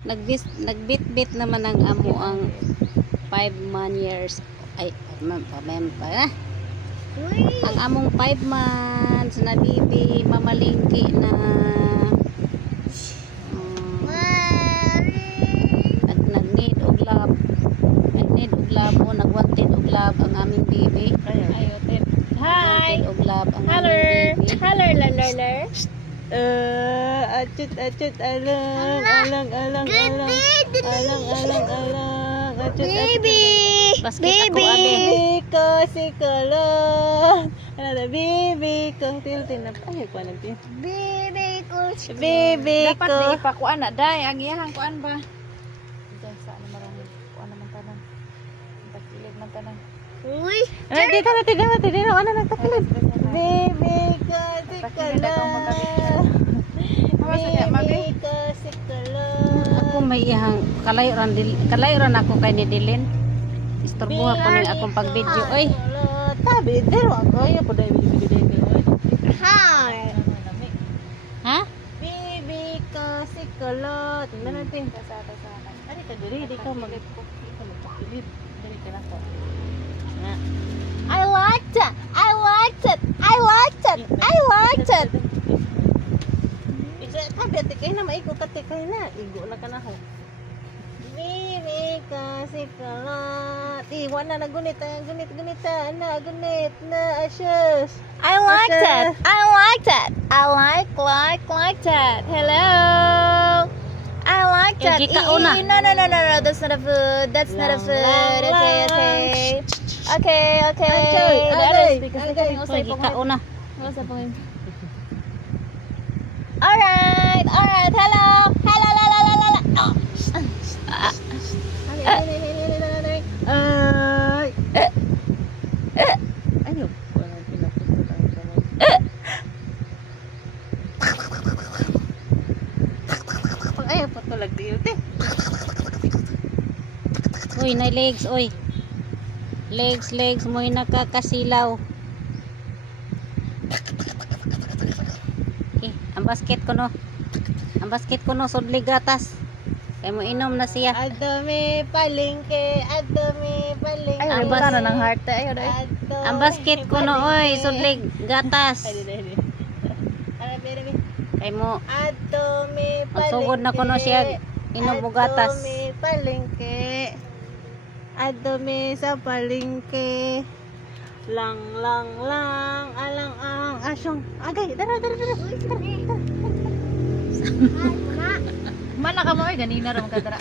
Nagbit-bit naman ang amo ang 5 years. Ay, ang among 5 months na bibi mamalingki na nag-need og love. Nag-need og love o nag-wanted og love ang aming bibi. Ayotin. Hi. Og love ang Hello. aming bibi. Hello, lalala. Achut alang achut Baby. basket ako abi ko si kolon ana baby ko tiltin na ay ko na tin Baby ko. baby Dapat ko di ipakuan na day ang iyahang kuan ba? Diyan sa ano marami kuan naman tanan. Takilid man tanan. Uy. ay dito na ano nagtakilid baby ko si kolon baby ko si kolon ako may iyang kalayo ran ako kay ni Dilin istorbuha ko ning akong pag-video oy tabi dero ako ya po dai video Hi. ha baby ko si kolon tingnan natin ari ka diri di ka magpakilid diri ka na ko I liked it. I liked it. I liked it. I liked it. Isa tabi ate kay na maigo ka te kay na igo na kanaho baby ko si kolon iwan na gunit na asyos I liked it. I liked it. I liked it. Hello. I liked it. Yung gikauna. No. That's not a food. That's not a food. Okay. Oy, gikauna. Alright. Hello. Ayo. Ayaw patulag di ute. Uy, na legs, uy. Legs, mo'y nakakasilaw. Ang basket ko no, sudli gatas. Kaya mo inom na siya. Adami palingke. Ay, basta na ng heart. Ayaw dai. Ang basket ko no, oy, sudli gatas. Kaya mo, magsugod na ko no siya, inom mo gatas. Adami palingke. Adami sa palingke. Lang, alang, asyong. Agay, dara. Mana ka mo ay ganina ra magkadara.